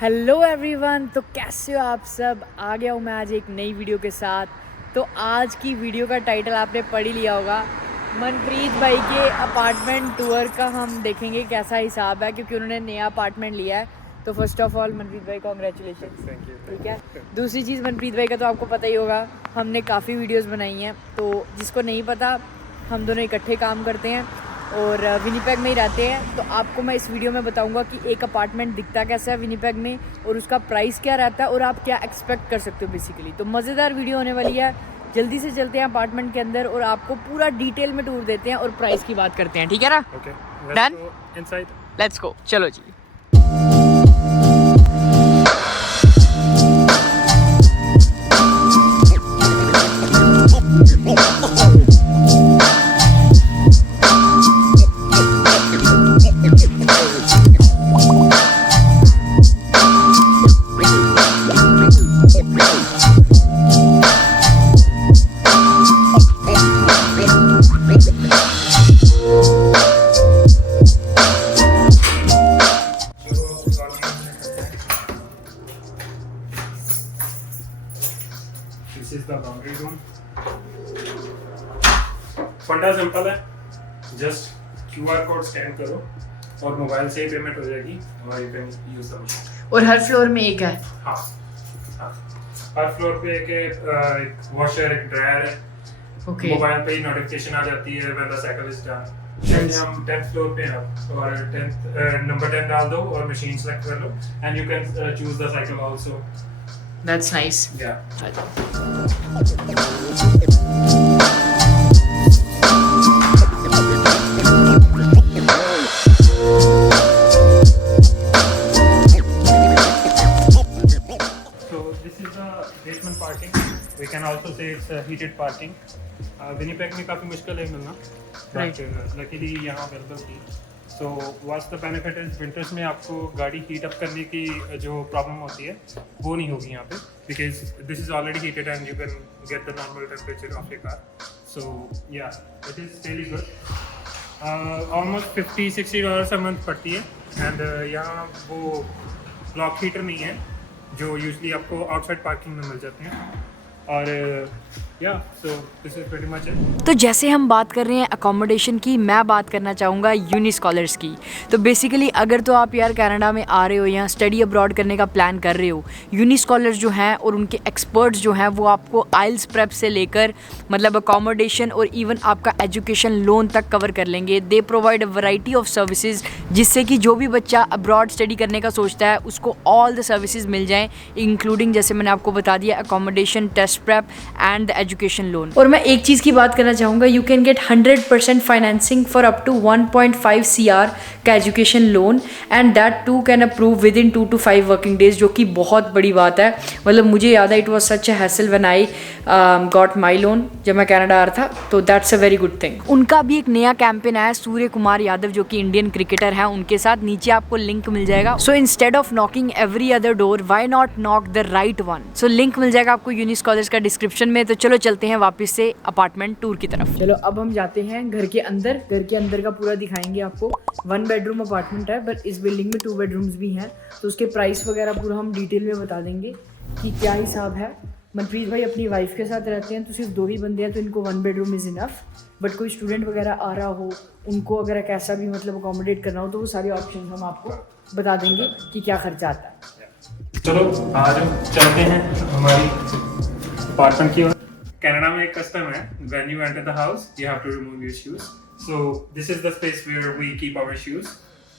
Hello everyone, तो कैसे हो आप सब। आ गया हूँ मैं आज एक नई वीडियो के साथ। तो आज की वीडियो का टाइटल आपने पढ़ ही लिया होगा। मनप्रीत भाई के अपार्टमेंट टूर का हम देखेंगे कैसा हिसाब है, क्योंकि उन्होंने नया अपार्टमेंट लिया है। तो फर्स्ट ऑफ ऑल मनप्रीत भाई कॉन्ग्रेचुलेशन। Thank you. ठीक है। दूसरी चीज़, मनप्रीत भाई का तो आपको पता ही होगा, हमने काफ़ी वीडियोज़ बनाई हैं। तो जिसको नहीं पता, हम दोनों इकट्ठे काम करते हैं और विनीपेग में ही रहते हैं। तो आपको मैं इस वीडियो में बताऊंगा कि एक अपार्टमेंट दिखता कैसा है विनीपेग में, और उसका प्राइस क्या रहता है, और आप क्या एक्सपेक्ट कर सकते हो बेसिकली। तो मज़ेदार वीडियो होने वाली है। जल्दी से चलते हैं अपार्टमेंट के अंदर और आपको पूरा डिटेल में टूर देते हैं और प्राइस की बात करते हैं। ठीक है ना? Okay, done. Inside. Let's go, चलो जी। This is the laundry room. फंडा सिंपल है, जस्ट क्यूआर कोड स्कैन करो और मोबाइल से ही पेमेंट हो जाएगी और you can use the machine. और हर फ्लोर में एक है? हाँ, हर फ्लोर पे एक वॉशर, एक ड्रायर है। ओके। मोबाइल पे ही नोटिफिकेशन आ जाती है when the cycle is done. हम 10th फ्लोर पे हैं और 10th नंबर 10 डाल दो और मशीन सेलेक्ट कर लो and you can choose the cycle also. That's nice. Yeah basement parking, we can also say it's heated parking. Winnipeg में काफ़ी मुश्किल है मिलना, बट लकीली यहाँ अवेलेबल थी। So what's the benefit is, winters में आपको गाड़ी हीट अप करने की जो प्रॉब्लम होती है वो नहीं होगी यहाँ पे, because this is already heated and you can get the normal temperature of your car. So yeah it is really good. Almost $50-60 a month पड़ती है एंड यहाँ वो ब्लॉक हीटर नहीं है जो यूजली आपको आउटसाइड पार्किंग में मिल जाते हैं। और या सो this is pretty much it. तो जैसे हम बात कर रहे हैं अकोमोडेशन की, मैं बात करना चाहूँगा यूनी स्कॉलर्स की। तो बेसिकली अगर तो आप यार कनाडा में आ रहे हो या स्टडी अब्रॉड करने का प्लान कर रहे हो, यूनी स्कॉलर्स जो हैं और उनके एक्सपर्ट्स जो हैं वो आपको आइल्स प्रेप से लेकर मतलब अकोमोडेशन और इवन आपका एजुकेशन लोन तक कवर कर लेंगे। They provide a variety of services, जिससे कि जो भी बच्चा अब्रॉड स्टडी करने का सोचता है उसको ऑल द सर्विसेज मिल जाएँ, इंक्लूडिंग जैसे मैंने आपको बता दिया accommodation, test prep and the education loan. और मैं एक चीज़ की बात करना चाहूँगा, you can get 100% financing for up to 1.5 CR का education loan, and that too can approve within 2 to 5 working days, जो कि बहुत बड़ी बात है। मतलब मुझे याद है, it was such a hassle when I got my loan, जब मैं कनाडा आ रहा था। तो that's a very good thing. उनका भी एक नया कैंपेन आया, सूर्य कुमार यादव जो कि इंडियन क्रिकेटर हैं, उनके साथ नीचे आपको लिंक मिल जाएगा। So instead of knocking every other door, why not knock the right one. So link मिल जाएगा आपको यूनी स्कॉलर्स का डिस्क्रिप्शन में। तो चलो चलते हैं वापस से अपार्टमेंट टूर की तरफ। चलो अब हम जाते हैं घर के अंदर। घर के अंदर का पूरा दिखाएंगे आपको। 1 बेडरूम अपार्टमेंट है, बट इस बिल्डिंग में 2 बेडरूम्स भी हैं। तो उसके प्राइस वगैरह पूरा हम डिटेल में बता देंगे कि क्या हिसाब है। मनप्रीत भाई अपनी वाइफ के साथ रहते हैं, तो सिर्फ 2 ही बंदे हैं, तो इनको 1 बेडरूम इज़ इनफ। बट कोई स्टूडेंट वगैरह आ रहा हो, उनको अगर कैसा भी मतलब अकोमोडेट करना हो, तो वो सारे ऑप्शन हम आपको बता देंगे कि क्या खर्चा आता है। चलो आज चलते हैं हमारी अपार्टमेंट की ओर। कनाडा में एक कस्टम है, when you enter the house you have to remove your shoes. So this is the space where we keep our shoes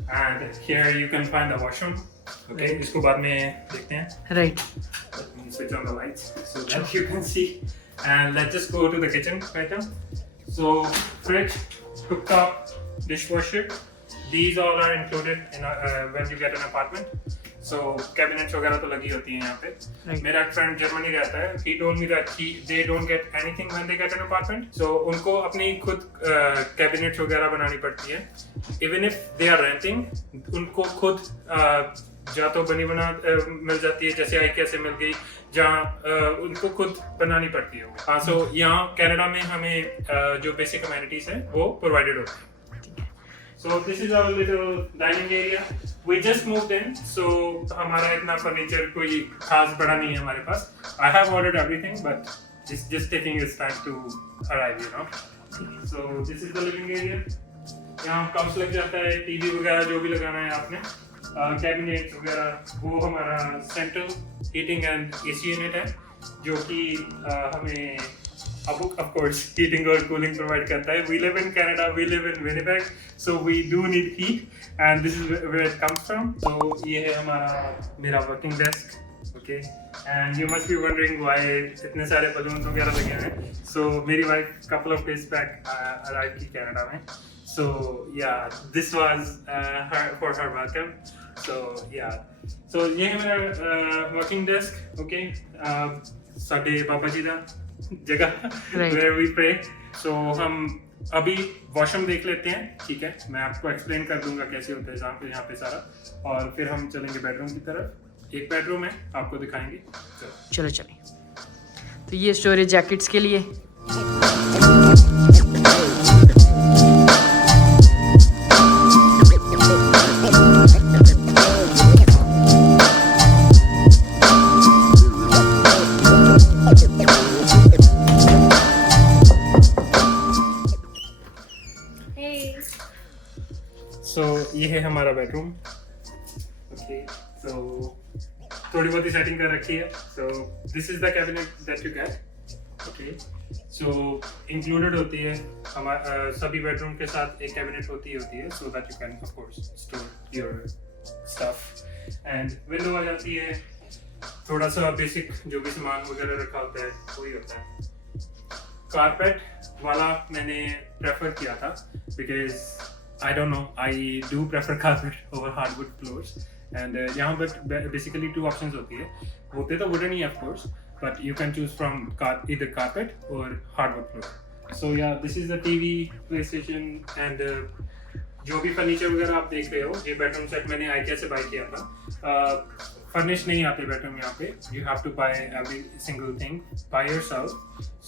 and here you can find the washroom. Okay, इसको बाद में देखते हैं। Right. Switch on the lights so that you can see, and let's just go to the kitchen right now. So fridge, cooktop, dishwasher, these all are included in when you get an apartment. So cabinets वगैरह तो लगी होती हैं यहाँ पे। Right. मेरा एक friend Germany रहता है, he told me that they don't get anything when they get an apartment. So उनको अपनी खुद cabinets वगैरह बनानी पड़ती है। Even if they are renting, उनको खुद या तो बनी बना मिल जाती है, जैसे IKEA से मिल गई, जहाँ उनको खुद बनानी पड़ती है। हाँ, सो यहाँ कनाडा में हमें जो बेसिक अमेनिटीज हैं वो प्रोवाइडेड होती हैं। So this is our little dining area. We just moved in, so हमारा इतना फर्नीचर कोई खास बड़ा नहीं है हमारे पास. I have ordered everything, but it's just taking its time to arrive, you know. So this is the living area. यहाँ couch लग जाता है, टीवी वगैरह जो भी लगाना है आपने, कैबिनेट वगैरह. वो हमारा central heating and AC unit है जो कि हमें अब ऑफ कोर्स हीटिंग और कूलिंग प्रोवाइड करता है. We live in Canada, we live in Winnipeg, so we do need heat and this is where it comes from. तो ये है मेरा working desk. Okay, and you must be wondering why इतने सारे balloon वगैरह लगे हैं. सो मेरी wife couple of days back arrive की कनाडा में. So yeah, this was for her welcome. So yeah, so ये है मेरा working desk. Okay, साढ़े पापा जी दा जगह where we pray. So हम अभी वॉशरूम देख लेते हैं, ठीक है. मैं आपको एक्सप्लेन कर दूंगा कैसे होता है यहाँ पे सारा, और फिर हम चलेंगे बेडरूम की तरफ. एक बेडरूम है, आपको दिखाएंगे. चलो चलें. तो ये स्टोरेज जैकेट्स के लिए. So ये है हमारा बेडरूम. ओके, so थोड़ी बहुत ही सेटिंग कर रखी है. So this is the cabinet that you get. Okay, so included होती है हमारा सभी बेडरूम के साथ एक कैबिनेट होती है, so that you can of course store your stuff. And window आ जाती है. थोड़ा सा बेसिक जो भी सामान वगैरह रखा होता है वही होता है. कारपेट वाला मैंने प्रेफर किया था because I don't know, I do prefer carpet over hardwood floors. And यहाँ पर बेसिकली 2 ऑप्शंस होती है. होते तो wooden he of course, but you can choose from either carpet or hardwood floor. So yeah, this is the TV, PlayStation and जो भी furniture वगैरह आप देख रहे हो, ये बेडरूम सेट मैंने IKEA से बाय किया था. फर्निश नहीं आते बेडरूम यहाँ पे. You have to buy every single thing by yourself.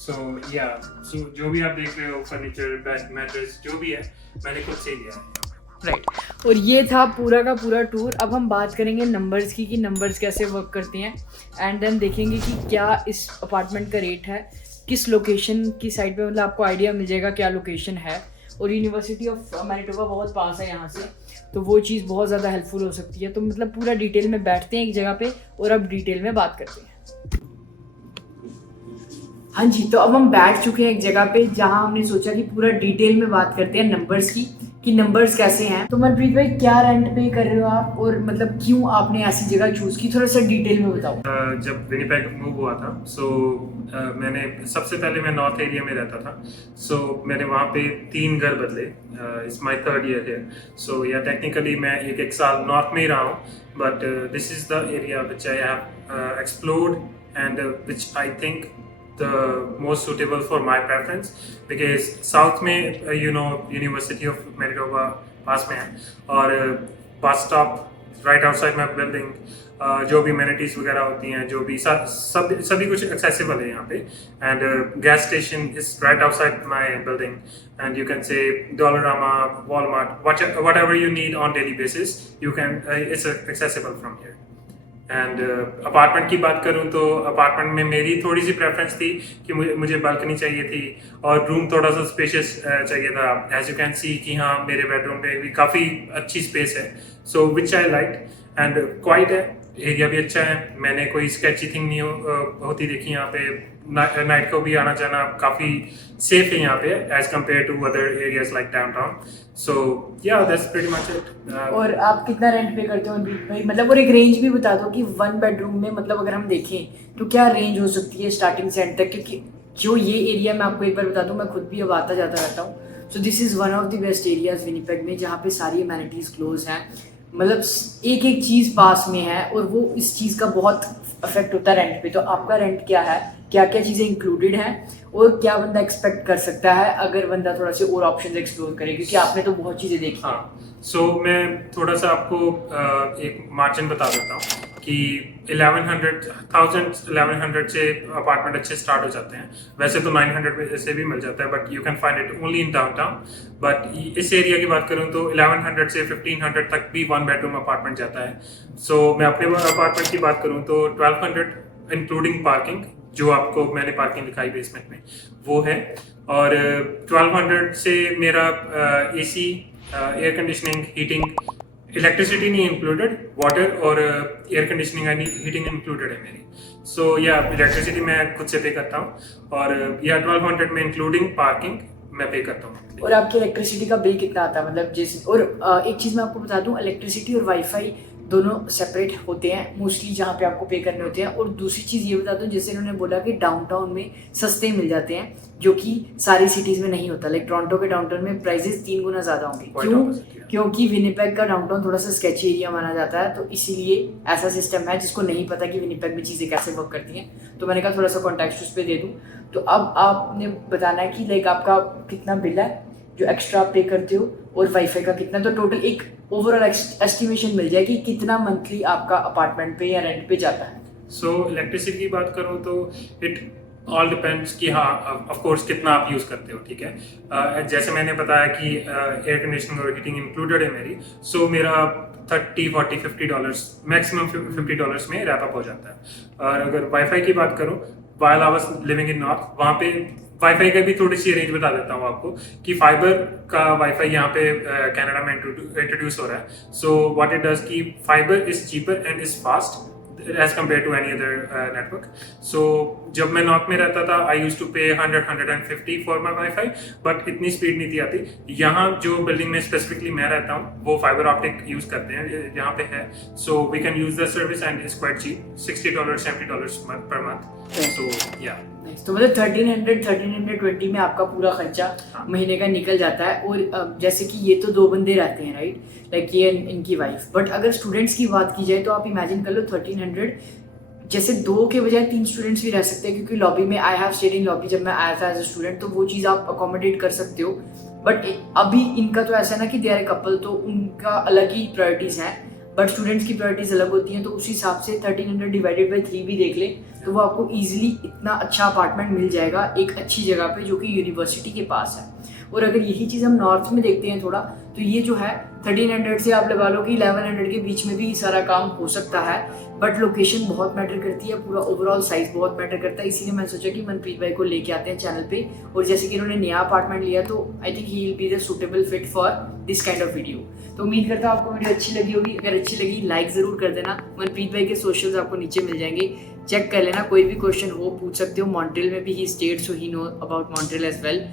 So yeah, so जो भी आप देख रहे हो फर्नीचर, बेड, मैट्रेस जो भी है, मैंने खुद से लिया है. राइट. और ये था पूरा का पूरा टूर. अब हम बात करेंगे नंबर्स की, कि नंबर्स कैसे वर्क करते हैं, एंड देन देखेंगे कि क्या इस अपार्टमेंट का रेट है, किस लोकेशन की साइड पे, मतलब आपको आइडिया मिल जाएगा क्या लोकेशन है. और यूनिवर्सिटी ऑफ मैनिटोबा बहुत पास है यहाँ से, तो वो चीज़ बहुत ज़्यादा हेल्पफुल हो सकती है. तो मतलब पूरा डिटेल में बैठते हैं एक जगह पे और अब डिटेल में बात करते हैं. हाँ जी, तो अब हम बैठ चुके हैं एक जगह पे जहाँ हमने सोचा कि पूरा डिटेल में बात करते हैं नंबर्स की, कि नंबर्स कैसे हैं. तो मनप्रीत भाई, क्या रेंट पे कर रहे हो आप, और मतलब क्यों आपने ऐसी जगह चूज की, थोड़ा सा डिटेल में बताओ. जब विनिपेग मूव हुआ था, सो मैंने सबसे पहले मैं नॉर्थ एरिया में रहता था. सो मैंने वहाँ पे 3 घर बदले. इट्स माय 3rd ईयर है. सो या टेक्निकली मैं एक साल नॉर्थ में ही रहा हूँ, but this is the area which I have explored and which I think the most suitable for my preference, because south में you know University of Manitoba पास में है, और bus stop right outside my building, जो भी amenities वगैरह होती हैं, जो भी सभी कुछ accessible है यहाँ पे. and gas station is right outside my building, and you can say Dollarama, Walmart, whatever you need on daily basis, you can it's accessible from here. And apartment की बात करूं तो अपार्टमेंट में मेरी थोड़ी सी प्रेफरेंस थी कि मुझे बालकनी चाहिए थी और रूम थोड़ा सा स्पेशियस चाहिए था. एज यू कैन सी कि हाँ, मेरे बेडरूम पे भी काफ़ी अच्छी स्पेस है. सो विच आई लाइक, एंड क्वाइट है, एरिया भी अच्छा है. मैंने कोई स्केची थिंग नहीं होती देखी यहाँ पे. नाइट को भी आना जाना काफ़ी सेफ है यहाँ पे as compared to other areas like downtown. So yeah that's pretty much it. और आप कितना रेंट पे करते हो भाई, मतलब, और एक रेंज भी बता दो कि 1 बेडरूम में, मतलब अगर हम देखें तो क्या रेंज हो सकती है स्टार्टिंग से एंड तक, क्योंकि जो ये एरिया मैं आपको एक बार बता दूं, मैं खुद भी अब आता जाता रहता हूँ. So this is one of the best areas Winnipeg में, जहाँ पे सारी अमेनिटीज़ क्लोज हैं, मतलब एक एक चीज़ पास में है, और वो इस चीज़ का बहुत अफेक्ट होता है रेंट पे. तो आपका रेंट क्या है, क्या क्या चीज़ें इंक्लूडेड हैं, और क्या बंदा एक्सपेक्ट कर सकता है अगर बंदा थोड़ा से और ऑप्शंस एक्सप्लोर करे, क्योंकि आपने तो बहुत चीज़ें देखी. हाँ, सो मैं थोड़ा सा आपको एक मार्जिन बता देता हूँ. कि 1100 से अपार्टमेंट अच्छे स्टार्ट हो जाते हैं। वैसे तो 900 से भी मिल जाता है, but you can find it only in downtown. But इस एरिया की बात करूँ तो 1100 से 1500 तक भी 1 बेडरूम अपार्टमेंट जाता है। सो मैं अपने अपार्टमेंट की बात करूँ तो 1200 इंक्लूडिंग पार्किंग, जो आपको मैंने पार्किंग दिखाई बेसमेंट में, वो है। और 1200 से मेरा AC, air conditioning, heating, electricity नहीं इंक्लूडेड, वाटर और air conditioning and heating included है मेरी। सो या इलेक्ट्रिसिटी मैं खुद से पे करता हूँ, और या 1200 में इंक्लूडिंग पार्किंग मैं पे करता हूँ। और आपकी इलेक्ट्रिसिटी का बिल कितना आता है, मतलब जैसे, और एक चीज़ मैं आपको बता दूं, इलेक्ट्रिसिटी और वाईफाई दोनों सेपरेट होते हैं मोस्टली जहाँ पे आपको पे करने होते हैं। और दूसरी चीज़ ये बता दूं, जैसे इन्होंने बोला कि डाउनटाउन में सस्ते मिल जाते हैं, जो कि सारी सिटीज़ में नहीं होता। लाइक टोरंटो के डाउनटाउन में प्राइजेस 3 गुना ज़्यादा होंगे। क्यों? क्योंकि विनिपेग का डाउनटाउन थोड़ा सा स्केची एरिया माना जाता है, तो इसीलिए ऐसा सिस्टम है। जिसको नहीं पता कि विनिपेग में चीज़ें कैसे वर्क करती हैं, तो मैंने कहा थोड़ा सा कॉन्टेक्स्ट उस पर दे दूँ। तो अब आपने बताना है कि लाइक आपका कितना बिल है जो एक्स्ट्रा पे करते हो, और वाईफाई का कितना, तो टोटल एक ओवरऑल एस्टिमेशन मिल जाए कि कितना मंथली आपका अपार्टमेंट पे या रेंट पे जाता है। सो इलेक्ट्रिसिटी की बात करूँ तो इट ऑल डिपेंड्स कि हाँ ऑफ कोर्स कितना आप यूज़ करते हो, ठीक है। जैसे मैंने बताया कि एयर कंडीशनिंग और हीटिंग इंक्लूडेड है मेरी, सो मेरा $30, $40, $50 मैक्सिमम $50 में रैप अप हो जाता है। और अगर वाईफाई की बात करूँ, while I was living in north, वहाँ पे वाईफाई का भी थोड़ी सी रेंज बता देता हूँ आपको कि फाइबर का वाईफाई यहाँ पे कनाडा में इंट्रोड्यूस हो रहा है। सो व्हाट इट डज कि fibre is cheaper and is fast as compared to any other network. So जब मैं नॉर्थ में रहता था, आई यूज टू पे 100-150 फॉर माई वाईफाई, बट इतनी स्पीड नहीं थी आती। यहाँ जो बिल्डिंग में स्पेसिफिकली मैं रहता हूँ, वो फाइबर ऑप्टिक यूज करते हैं, यहाँ पे है। So we can use the service and is quite cheap, $60, $70 per month. सो या तो मतलब 1320 में आपका पूरा खर्चा महीने का निकल जाता है। और जैसे कि ये तो 2 बंदे रहते हैं, राइट, लाइक ये इनकी वाइफ। बट अगर स्टूडेंट्स की बात की जाए तो आप इमेजिन कर लो 1300, जैसे 2 के बजाय 3 स्टूडेंट्स भी रह सकते हैं, क्योंकि लॉबी में I have stayed in lobby जब मैं आया था एज अ स्टूडेंट, तो वो चीज़ आप अकोमोडेट कर सकते हो। बट अभी इनका तो ऐसा है ना कि दे आर कपल, तो उनका अलग ही प्रायोरिटीज़ हैं, बट स्टूडेंट्स की प्रायोरिटीज़ अलग होती हैं। तो उस हिसाब से 1300 डिवाइडेड बाई 3 भी देख ले, तो वो आपको ईजिली इतना अच्छा अपार्टमेंट मिल जाएगा एक अच्छी जगह पे जो कि यूनिवर्सिटी के पास है। और अगर यही चीज़ हम नॉर्थ में देखते हैं थोड़ा, तो ये जो है 1300 से आप लगा लो कि 1100 के बीच में भी सारा काम हो सकता है। बट लोकेशन बहुत मैटर करती है, पूरा ओवरऑल साइज बहुत मैटर करता है। इसीलिए मैंने सोचा कि मनप्रीत भाई को लेके आते हैं चैनल पे। और जैसे कि इन्होंने नया अपार्टमेंट लिया, तो I think he will be the suitable fit for this kind of video. तो उम्मीद करता हूँ आपको वीडियो अच्छी लगी होगी। अगर अच्छी लगी लाइक ज़रूर कर देना। मनप्रीत भाई के सोशल्स आपको नीचे मिल जाएंगे, चेक कर लेना। कोई भी क्वेश्चन हो पूछ सकते हो। मॉन्ट्रियल में भी he stayed, so he know about Montreal as well.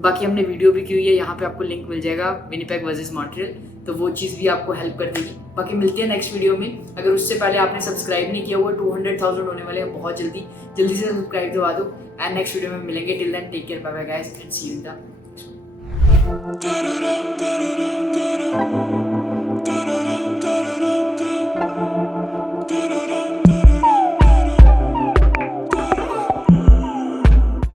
बाकी हमने वीडियो भी की हुई है, यहाँ पे आपको लिंक मिल जाएगा, विनिपेग वर्सेस मॉन्ट्रियल, तो वो चीज़ भी आपको हेल्प कर देगी। बाकी मिलते हैं नेक्स्ट वीडियो में। अगर उससे पहले आपने सब्सक्राइब नहीं किया हुआ, 200,000 होने वाले हैं बहुत जल्दी, जल्दी से सब्सक्राइब दबा दो। एंड नेक्स्ट वीडियो में मिलेंगे। Till then take care, bye bye guys, and see you in the